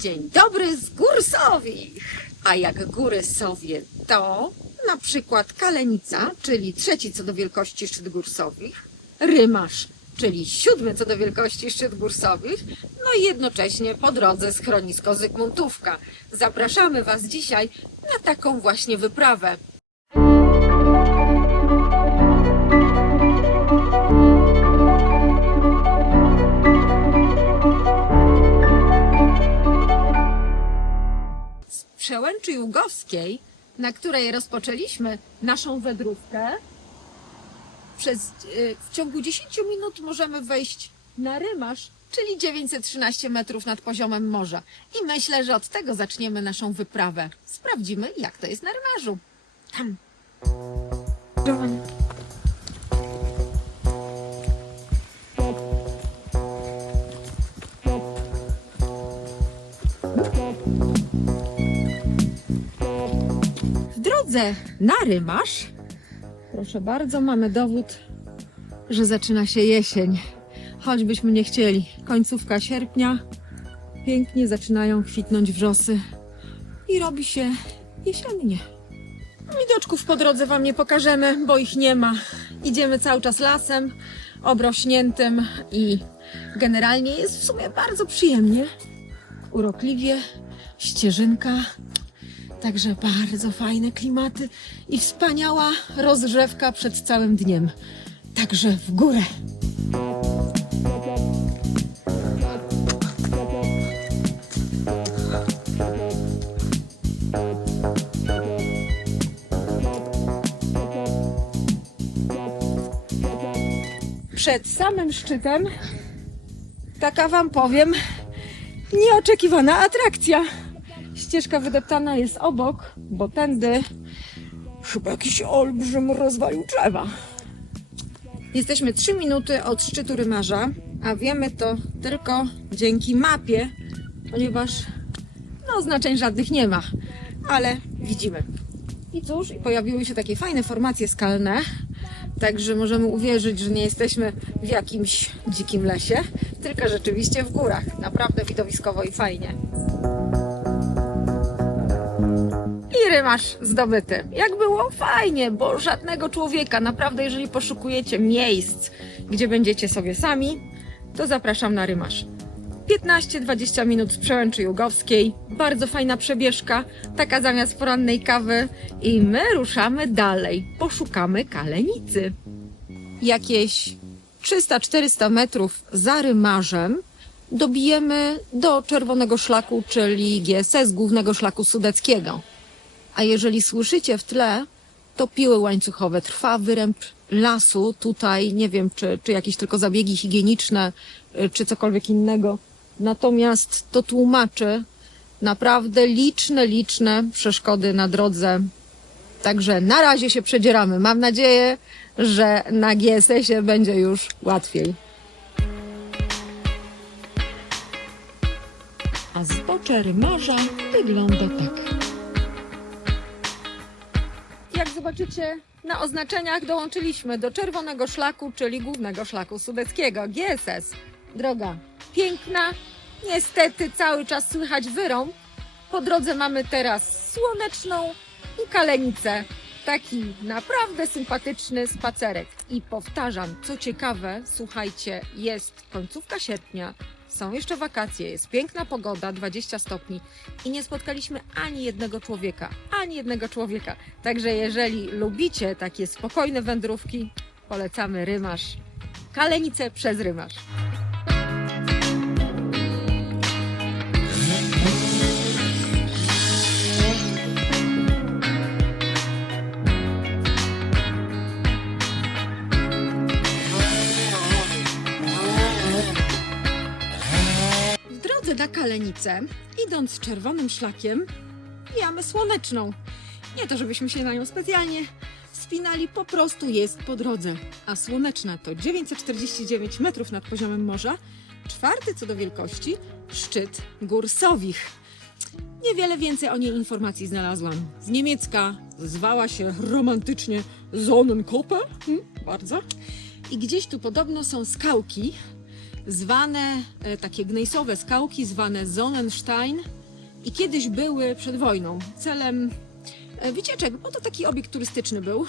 Dzień dobry z gór Sowich! A jak góry Sowie to na przykład Kalenica, czyli trzeci co do wielkości szczyt gór Sowich, Rymasz, czyli siódmy co do wielkości szczyt gór Sowich, no i jednocześnie po drodze schronisko Zygmuntówka. Zapraszamy Was dzisiaj na taką właśnie wyprawę. Przełęczy Jugowskiej, na której rozpoczęliśmy naszą wędrówkę, w ciągu 10 minut możemy wejść na Rymasz, czyli 913 metrów nad poziomem morza. I myślę, że od tego zaczniemy naszą wyprawę. Sprawdzimy, jak to jest na Rymarzu. W drodze na Rymarz, proszę bardzo, mamy dowód, że zaczyna się jesień. Choćbyśmy nie chcieli. Końcówka sierpnia, pięknie zaczynają kwitnąć wrzosy i robi się jesiennie. Widoczków po drodze Wam nie pokażemy, bo ich nie ma. Idziemy cały czas lasem obrośniętym i generalnie jest w sumie bardzo przyjemnie, urokliwie, ścieżynka. Także bardzo fajne klimaty i wspaniała rozgrzewka przed całym dniem. Także w górę! Przed samym szczytem, taka Wam powiem, nieoczekiwana atrakcja. Ścieżka wydeptana jest obok, bo tędy chyba jakiś olbrzym rozwalił drzewa. Jesteśmy 3 minuty od szczytu Rymarza, a wiemy to tylko dzięki mapie, ponieważ oznaczeń żadnych nie ma, ale widzimy. I cóż, pojawiły się takie fajne formacje skalne, także możemy uwierzyć, że nie jesteśmy w jakimś dzikim lesie, tylko rzeczywiście w górach. Naprawdę widowiskowo i fajnie. I Rymarz zdobyty. Jak było? Fajnie, bo żadnego człowieka. Naprawdę, jeżeli poszukujecie miejsc, gdzie będziecie sobie sami, to zapraszam na Rymarz. 15-20 minut z Przełęczy Jugowskiej. Bardzo fajna przebieżka, taka zamiast porannej kawy. I my ruszamy dalej. Poszukamy Kalenicy. Jakieś 300-400 metrów za Rymarzem dobijemy do Czerwonego Szlaku, czyli GSS, Głównego Szlaku Sudeckiego. A jeżeli słyszycie w tle, to piły łańcuchowe. Trwa wyręb lasu. Tutaj nie wiem, czy jakieś tylko zabiegi higieniczne, czy cokolwiek innego. Natomiast to tłumaczy naprawdę liczne przeszkody na drodze. Także na razie się przedzieramy. Mam nadzieję, że na GSS-ie będzie już łatwiej. A zbocze Rymarza wygląda tak. Jak zobaczycie, na oznaczeniach dołączyliśmy do Czerwonego Szlaku, czyli Głównego Szlaku Sudeckiego, GSS. Droga piękna, niestety cały czas słychać wyrąb. Po drodze mamy teraz Słoneczną i Kalenicę. Taki naprawdę sympatyczny spacerek. I powtarzam, co ciekawe, słuchajcie, jest końcówka sierpnia, są jeszcze wakacje, jest piękna pogoda, 20 stopni i nie spotkaliśmy ani jednego człowieka. Także jeżeli lubicie takie spokojne wędrówki, polecamy Rymarz. Kalenicę przez Rymarz. Na Kalenicę, idąc Czerwonym Szlakiem, mijamy Słoneczną. Nie to, żebyśmy się na nią specjalnie wspinali, po prostu jest po drodze. A Słoneczna to 949 metrów nad poziomem morza, czwarty co do wielkości szczyt gór Sowich. Niewiele więcej o niej informacji znalazłam. Z niemiecka zwała się romantycznie Sonnenkoppe, bardzo. I gdzieś tu podobno są skałki, zwane, takie gnejsowe skałki zwane Sonnenstein i kiedyś były przed wojną celem wycieczek, bo to taki obiekt turystyczny był,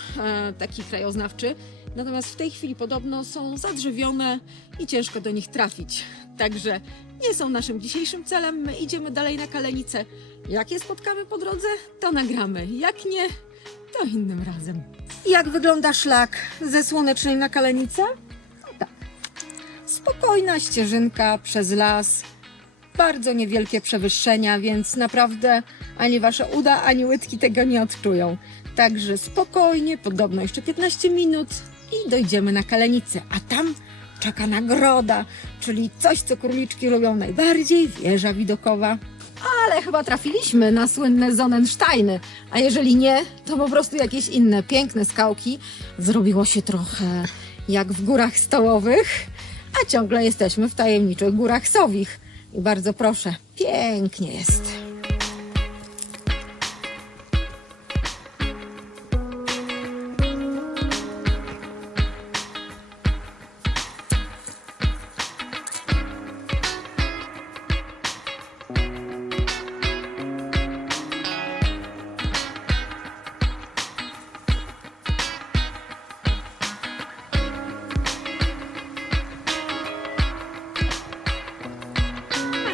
taki krajoznawczy. Natomiast w tej chwili podobno są zadrzewione i ciężko do nich trafić. Także nie są naszym dzisiejszym celem. My idziemy dalej na Kalenicę. Jak je spotkamy po drodze, to nagramy. Jak nie, to innym razem. Jak wygląda szlak ze Słonecznej na Kalenicę? No tak. Spokojna ścieżynka przez las. Bardzo niewielkie przewyższenia, więc naprawdę ani wasze uda, ani łydki tego nie odczują. Także spokojnie, podobno jeszcze 15 minut i dojdziemy na Kalenicę. A tam czeka nagroda, czyli coś, co króliczki lubią najbardziej, wieża widokowa. Ale chyba trafiliśmy na słynne Sonnensteiny, a jeżeli nie, to po prostu jakieś inne piękne skałki. Zrobiło się trochę jak w Górach Stołowych, a ciągle jesteśmy w tajemniczych Górach Sowich. I bardzo proszę, pięknie jest.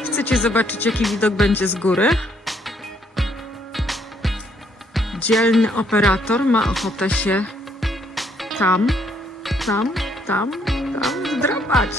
Chcecie zobaczyć, jaki widok będzie z góry? Dzielny operator ma ochotę się tam wdrapać.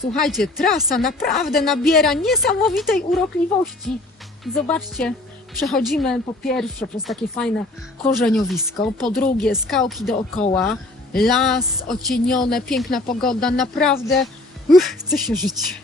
Słuchajcie, trasa naprawdę nabiera niesamowitej urokliwości. Zobaczcie, przechodzimy po pierwsze przez takie fajne korzeniowisko, po drugie skałki dookoła, las ocienione, piękna pogoda, naprawdę chce się żyć.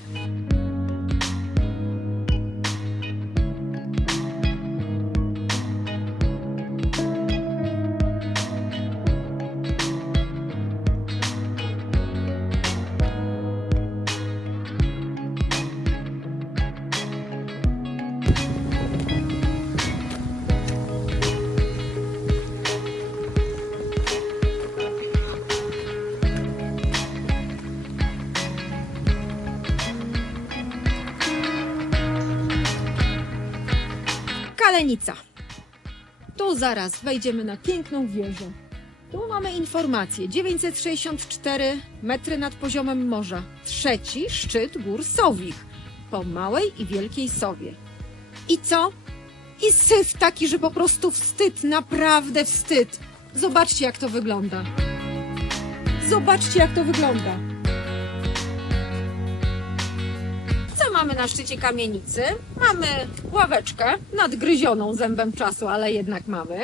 Kalenica. Tu zaraz wejdziemy na piękną wieżę. Tu mamy informację. 964 metry nad poziomem morza. Trzeci szczyt Gór Sowich. Po Małej i Wielkiej Sowie. I co? I syf taki, że po prostu wstyd. Naprawdę wstyd. Zobaczcie, jak to wygląda. Zobaczcie, jak to wygląda. Co mamy na szczycie kamienicy? Mamy ławeczkę nadgryzioną zębem czasu, ale jednak mamy.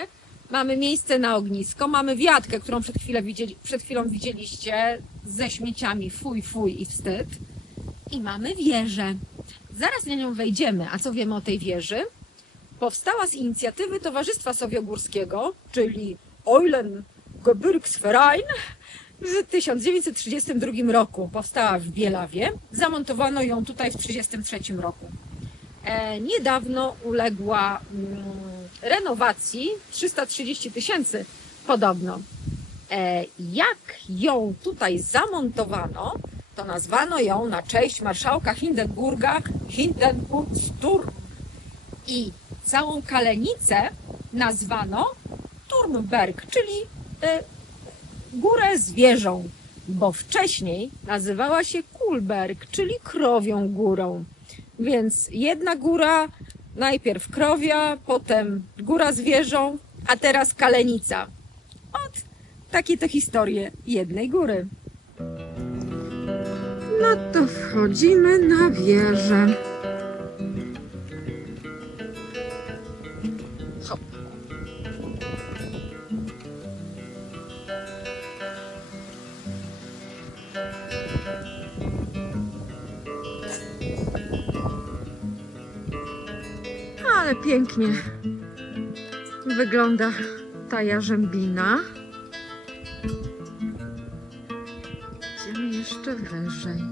Mamy miejsce na ognisko, mamy wiatkę, którą przed chwilą widzieliście ze śmieciami fuj, fuj i wstyd. I mamy wieżę. Zaraz na nią wejdziemy. A co wiemy o tej wieży? Powstała z inicjatywy Towarzystwa Sowiogórskiego, czyli Eulen Gebirgsverein, w 1932 roku. Powstała w Bielawie. Zamontowano ją tutaj w 1933 roku. Niedawno uległa renowacji, 330 000 podobno. Jak ją tutaj zamontowano, to nazwano ją na cześć marszałka Hindenburga Hindenburgsturm. I całą Kalenicę nazwano Turmberg, czyli górę z wieżą, bo wcześniej nazywała się Kulberg, czyli krowią górą. Więc jedna góra, najpierw krowia, potem góra z wieżą, a teraz Kalenica. Od takie to historie jednej góry. No to wchodzimy na wieżę. Hop. Ale pięknie wygląda ta jarzębina. Idziemy jeszcze wyżej.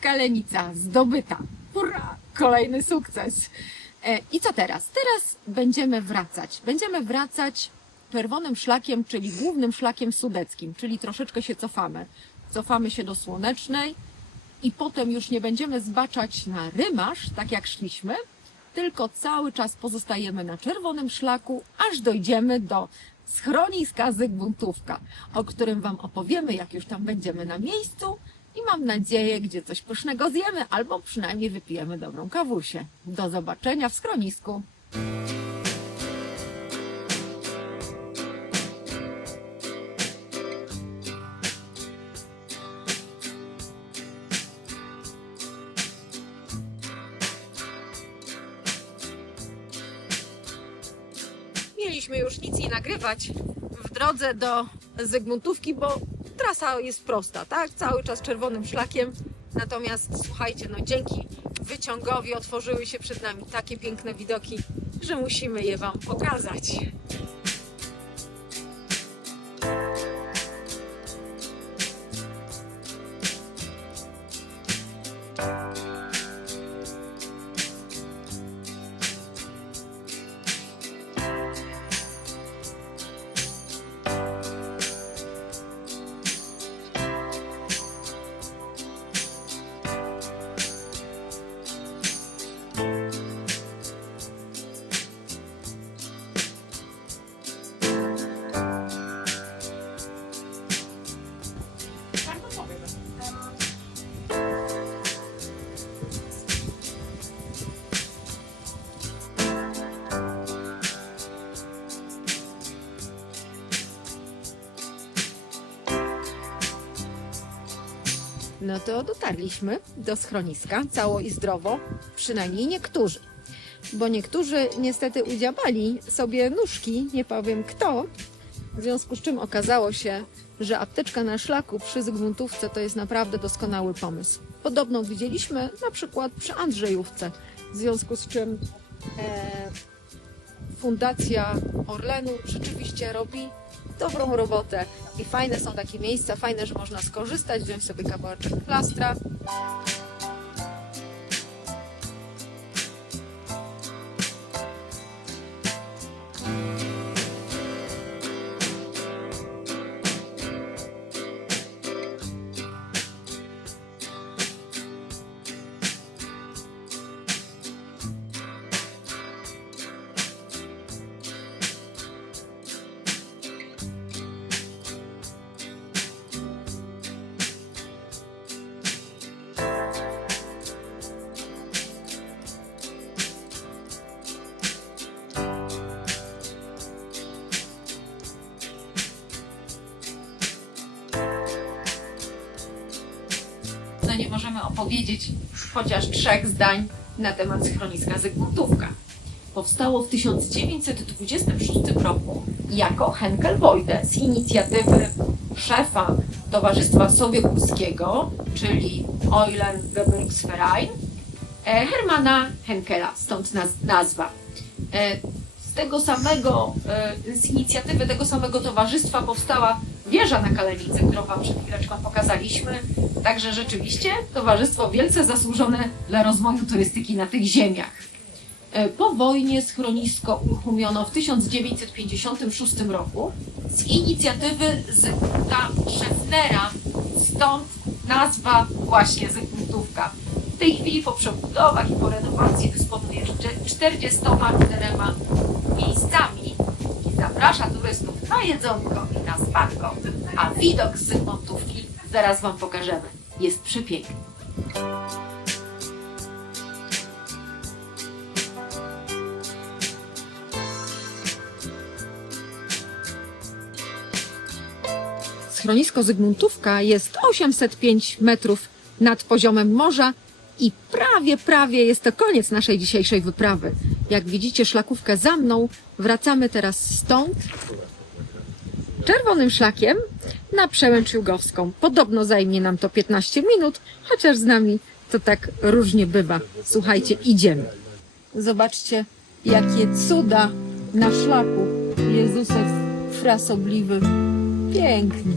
Kalenica zdobyta. Hurra! Kolejny sukces. I co teraz? Teraz będziemy wracać. Będziemy wracać czerwonym szlakiem, czyli głównym szlakiem sudeckim, czyli troszeczkę się cofamy. Cofamy się do Słonecznej i potem już nie będziemy zbaczać na Rymasz, tak jak szliśmy, tylko cały czas pozostajemy na czerwonym szlaku, aż dojdziemy do schroniska Zygmuntówka, o którym Wam opowiemy, jak już tam będziemy na miejscu. I mam nadzieję, gdzie coś pysznego zjemy, albo przynajmniej wypijemy dobrą kawusię. Do zobaczenia w schronisku. Mieliśmy już nic nie nagrywać w drodze do Zygmuntówki, bo trasa jest prosta, tak? Cały czas czerwonym szlakiem. Natomiast słuchajcie, no dzięki wyciągowi otworzyły się przed nami takie piękne widoki, że musimy je Wam pokazać. No to dotarliśmy do schroniska cało i zdrowo, przynajmniej niektórzy. Bo niektórzy niestety udziabali sobie nóżki, nie powiem kto, w związku z czym okazało się, że apteczka na szlaku przy Zygmuntówce to jest naprawdę doskonały pomysł. Podobną widzieliśmy na przykład przy Andrzejówce, w związku z czym Fundacja Orlenu rzeczywiście robi dobrą robotę i fajne są takie miejsca, fajne, że można skorzystać, wziąć sobie kawałeczek plastra. Nie możemy opowiedzieć chociaż 3 zdań na temat schroniska Zygmuntówka. Powstało w 1926 roku jako Henkel-Wojde z inicjatywy szefa Towarzystwa Sowiekuskiego, czyli Eulen-Gebirgsverein, Hermana Henkela, stąd nazwa. Z inicjatywy tego samego towarzystwa powstała wieża na Kalenicy, którą Wam przed chwileczką pokazaliśmy. Także rzeczywiście towarzystwo wielce zasłużone dla rozwoju turystyki na tych ziemiach. Po wojnie schronisko uruchomiono w 1956 roku z inicjatywy Zygmunta Scheffnera, stąd nazwa właśnie Zygmuntówka. W tej chwili po przebudowach i po renowacji dysponuje 44 miejscami i zaprasza turystów na jedzonko i na spanko. A widok z Zygmuntówki zaraz Wam pokażemy. Jest przepiękny. Schronisko Zygmuntówka jest 805 metrów nad poziomem morza i prawie jest to koniec naszej dzisiejszej wyprawy. Jak widzicie szlakówkę za mną, wracamy teraz stąd czerwonym szlakiem na Przełęcz Jugowską. Podobno zajmie nam to 15 minut, chociaż z nami to tak różnie bywa. Słuchajcie, idziemy. Zobaczcie, jakie cuda na szlaku. Jezusek frasobliwy. Pięknie.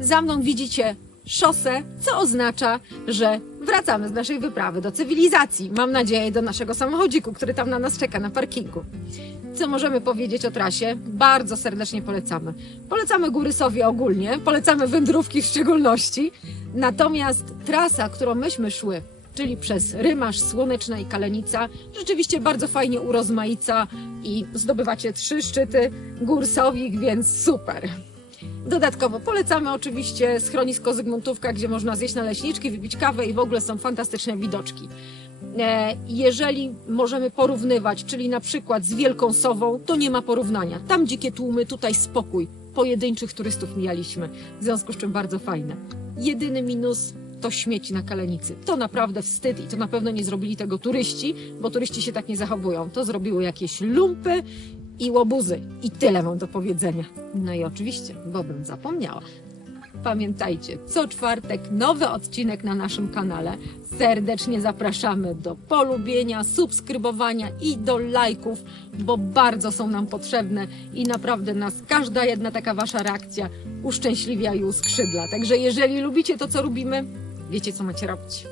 Za mną widzicie szosę, co oznacza, że wracamy z naszej wyprawy do cywilizacji. Mam nadzieję, do naszego samochodziku, który tam na nas czeka na parkingu. Co możemy powiedzieć o trasie? Bardzo serdecznie polecamy. Polecamy góry Sowie ogólnie, polecamy wędrówki w szczególności. Natomiast trasa, którą myśmy szły, czyli przez Rymasz, Słoneczna i Kalenica, rzeczywiście bardzo fajnie urozmaica i zdobywacie 3 szczyty gór Sowich, więc super. Dodatkowo polecamy oczywiście schronisko Zygmuntówka, gdzie można zjeść naleśniczki, wypić kawę i w ogóle są fantastyczne widoczki. Jeżeli możemy porównywać, czyli na przykład z Wielką Sową, to nie ma porównania. Tam dzikie tłumy, tutaj spokój. Pojedynczych turystów mijaliśmy, w związku z czym bardzo fajne. Jedyny minus to śmieci na Kalenicy. To naprawdę wstyd i to na pewno nie zrobili tego turyści, bo turyści się tak nie zachowują. To zrobiły jakieś lumpy i łobuzy. I tyle mam do powiedzenia. No i oczywiście, bo bym zapomniała. Pamiętajcie, co czwartek nowy odcinek na naszym kanale. Serdecznie zapraszamy do polubienia, subskrybowania i do lajków, bo bardzo są nam potrzebne i naprawdę nas każda jedna taka wasza reakcja uszczęśliwia i uskrzydla. Także jeżeli lubicie to, co robimy, wiecie, co macie robić.